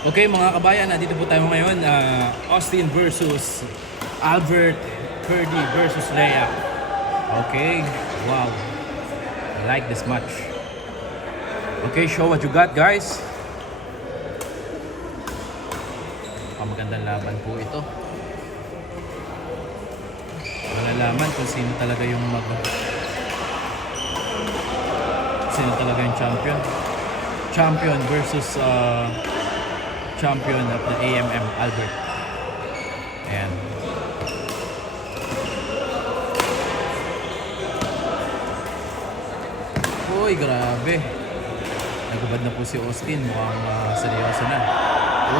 Okay mga kabayan, nandito po tayo ngayon. Austin versus Albert, Purdy versus Leia. Okay, wow. I like this match. Okay, show what you got, guys. Magandang laban po ito. Malalaman kung sino talaga yung sino talaga yung champion versus champion of the AMM, Albert. Ayan. Uy, grabe. Nagubad na po si Austin. Mukhang seryoso na.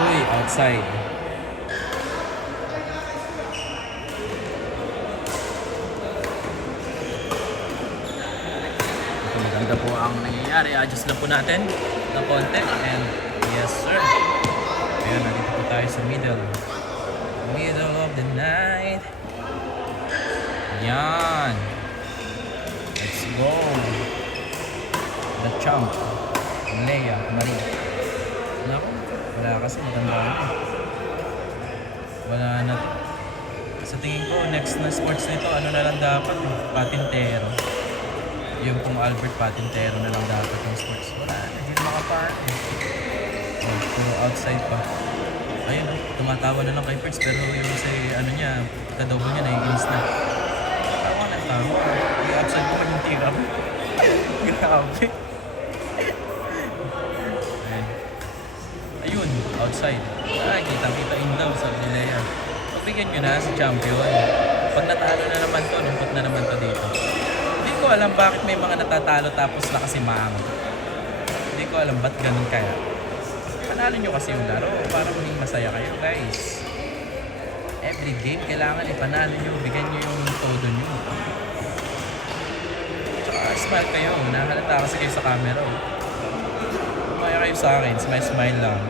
Uy, outside. Maganda po ang nangyayari. Adjust lang po natin ng konti. And yes, sir. Ayan, nandito po tayo sa middle of the night. Yan. Let's go. The champ, Leia Marie. Naku, wala kasi matanda na. Wala na. Sa tingin ko, next na sports nito, ano na lang dapat? Patintero. Yung pong Albert Patintero na lang dapat yung sports. Wala na, hindi na makaparty. Oh, puro outside pa. Ayun, tumatawa na lang kay Perks, pero yung sa ano niya, kadobo niya, naiinis na. Tawa na tawa. Yung outside ko maging tira. Grabe. Ayun, outside. Ay, kita-kita in daw, sabi ni Leia. Pagbigyan nyo na si champion. Pag natalo na naman to, lungkot na naman to dito. Hindi ko alam bakit may mga natatalo tapos nakasimangot. Hindi ko alam ba't ganun kaya. Panalo nyo kasi yung laro para maging masaya kayo, guys. Every game kailangan ipanalo nyo, bigyan nyo yung todo nyo. Tsaka smile kayo, nahalata kasi kayo sa camera. Kumaya kayo sa akin, smile lang.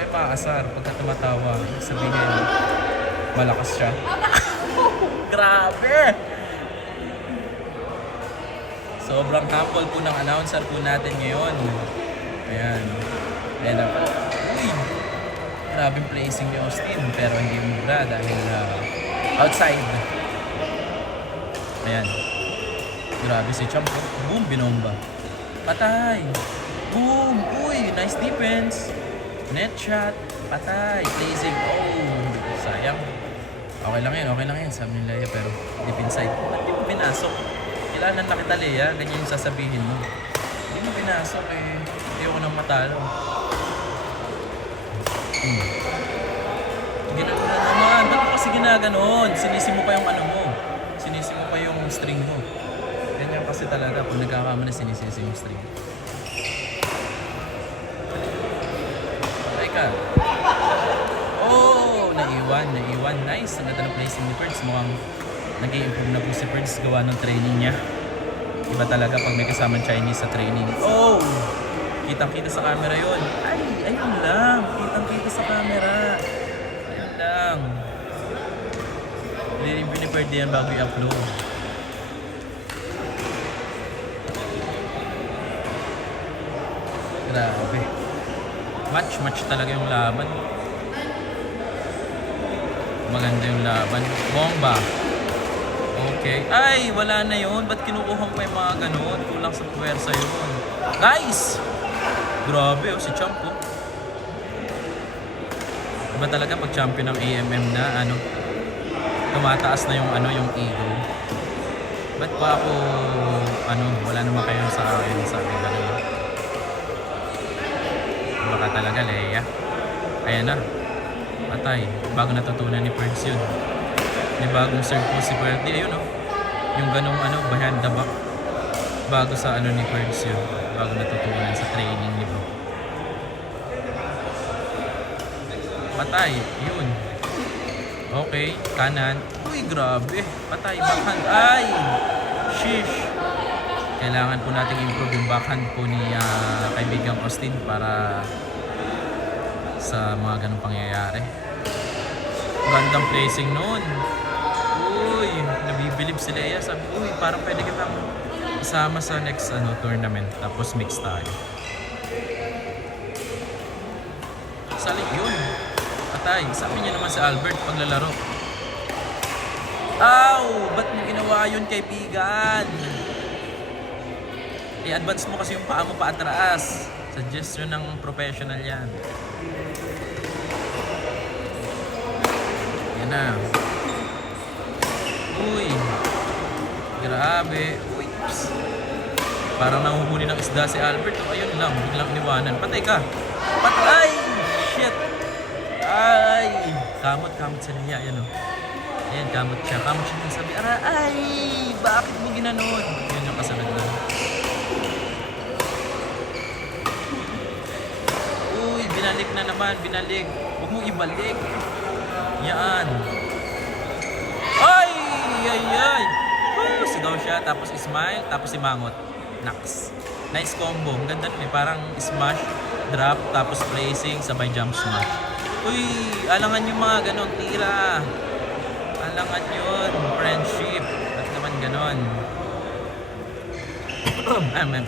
Eh maasar, pagka tumatawa, sabihin malakas siya. Grabe! Sobrang humble po ng announcer po natin ngayon. Ayan. Ayan na po. Uy! Grabing placing ni Austin, pero hindi mura dahil outside. Ayan. Grabe si Champ. Boom, binomba. Patay! Boom! Uy! Nice defense! Net shot! Patay! Placing! Oh! Sayang. Okay lang yan. Sabi ni Leia, pero deep inside. Ba't di mo pinasok? Kailangan na kita, Leia. Ganyan yung sasabihin mo. Hindi mo pinasok eh. Ayoko nang matalo. Ginano na naman. Ba't mo kasi ginaganon? Sinisi mo pa yung ano mo. Sinisi mo pa yung string mo. Ganyan kasi talaga. Kung nagkakamali, sinisisi yung string. Patay ka. Oh! Naiwan. Nice. Ang ganda ng placing ni Perds. Mukhang nag-i-improve na po si Perds gawa ng training niya. Iba talaga pag may kasamang Chinese sa training. Oh! Kitang-kita sa camera yun. Ay, ayun lang. Kitang-kita sa camera. Ayun lang. Biniperde yan bago i-upload. Grabe. Match talaga yung laban. Maganda yung laban. Bomba. Okay. Ay, wala na yun. Ba't kinukuha mo yung mga ganun? Kulang sa puwersa yun. Guys! Grabe, si Champ po. Iba talaga pag champion ng AMM na, tumataas na yung, yung ego. Ba't pa ako, wala naman kayo sa akin, sabi ganun. Baka talaga, Leia. Ayan na. Patay. Bago natutunan ni Perds yun. May bagong serve po si Perdy. Ayun yung ganong behind the back. Bago sa ni Perds yun. Bago natutunan sa training ni bro. Patay. Yun. Okay. Kanan. Uy, grabe. Patay. Backhand. Ay! Sheesh. Kailangan po natin improve yung backhand po ni kaibigang Austin para sa mga ganong pangyayari. Gandang placing noon. Uy, nabibilib si Leia. Sabi, uy, parang pwede kitang isama sa next tournament. Tapos mix tayo. Sali yun. Patay. Sabi niya naman si Albert paglalaro. Aw! Ba't mo ginawa yun, kaibigan? I-advance mo kasi yung paa mo paatras. Suggestion ng professional yan. Yan na. Uy. Grabe. Uy. Psst. Parang nanguhuli ng isda si Albert. O, ayun lang. Biglang iniwanan. Patay ka. Patay! Shit! Ay! Kamot sa niya. Ayan o. Ayan, kamot siya. Kamot siya ng sabi. Ay! Bakit mo ginanon? Yun yung kasunod lang. Uy! Binalik na naman. Binalik. Huwag mo ibalik. Yan. Ay! Ay! Sigaw siya. Tapos smile. Tapos simangot. Nax. Nice combo. Ang ganda nun eh. Parang smash, drop, tapos placing, sabay jump smash. Uy, alangan yung mga ganon, tira. Alangan yun, friendship. At naman ganon.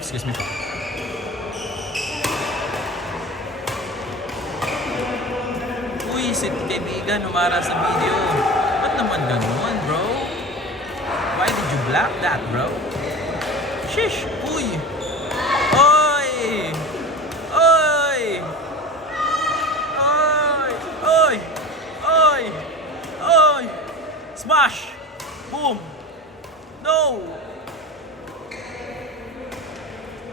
Excuse me po. Uy, si kaibigan, umara sa video. Ba't naman ganon, bro? Why did you block that, bro? Shish! Uy! Oy! Oy! Oy! Oy! Oy! Oy! Smash! Boom! No!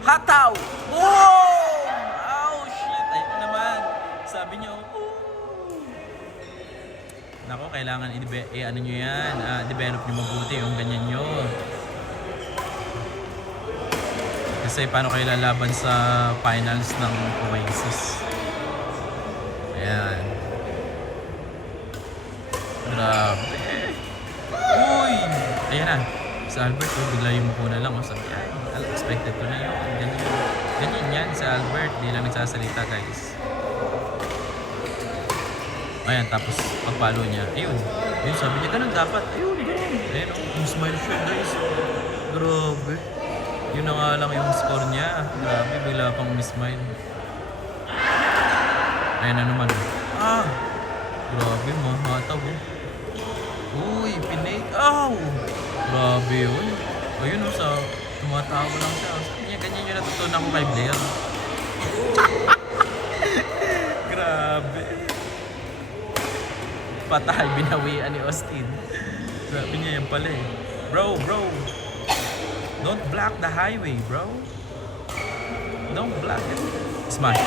Hataw! Boom! Oh, shit! Ayun naman. Sabi niyo, nako, kailangan ano nyo yan, develop nyo mabuti yung ganyan nyo. Kasi paano kayo lalaban sa finals ng Oasis? Ayan. Grabe. Uy! Ayan na. Si Albert, bigla yung muko na lang. Sabi, ay, expected ko na yun. Ganyan yan si Albert. Di lang nagsasalita, guys. Ayan, tapos pagpalo niya. Ayun. Ayun, sabi niya, ganun dapat. Ayun, ganun. Ayun, smile siya, guys. Grabe. Yun na nga lang yung score niya. Grabe, bigla pang mismile. Ayan na naman. Grabe, mahataw. Uy, pinake. Aw! Grabe yun. Ayun o, sa tumatawa lang siya. Sabi niya, ganyan yung natutunan ko kay Blair. Grabe. Patay, binawian ni Austin. Sabi niya yan pala eh. Bro. Don't block the highway, bro. Don't block it. Smash.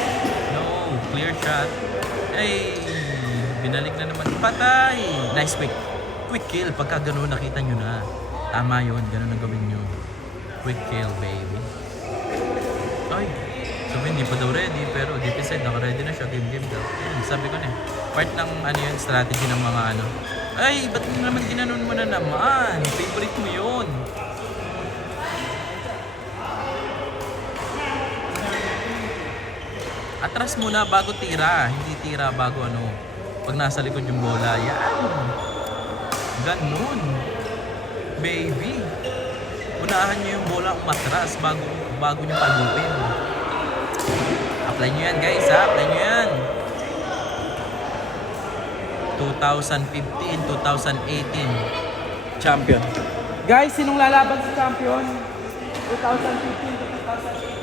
No, clear shot. Ay, binalik na naman. Patay! Nice quick kill. Pagka gano'n, nakita nyo na. Tama yun, gano'n na gawin nyo. Quick kill, baby. Ay, sabi hindi pa daw ready. Pero deep inside, naka-ready na siya. Game daw. Sabi ko na eh. Part ng yun, strategy ng mga ano. Ay, ba't naman ginanon mo na naman? Favorite mo yun. Atras muna bago tira. Hindi tira bago ano. Pag nasa likod yung bola. Yan. Ganun. Baby. Unahan nyo yung bola umatras bago nyo pagupin. Apply nyo yan, guys, ha? Apply nyo yan. 2015, 2018. Champion. Guys, sinong lalaban sa champion? 2015 to 2018.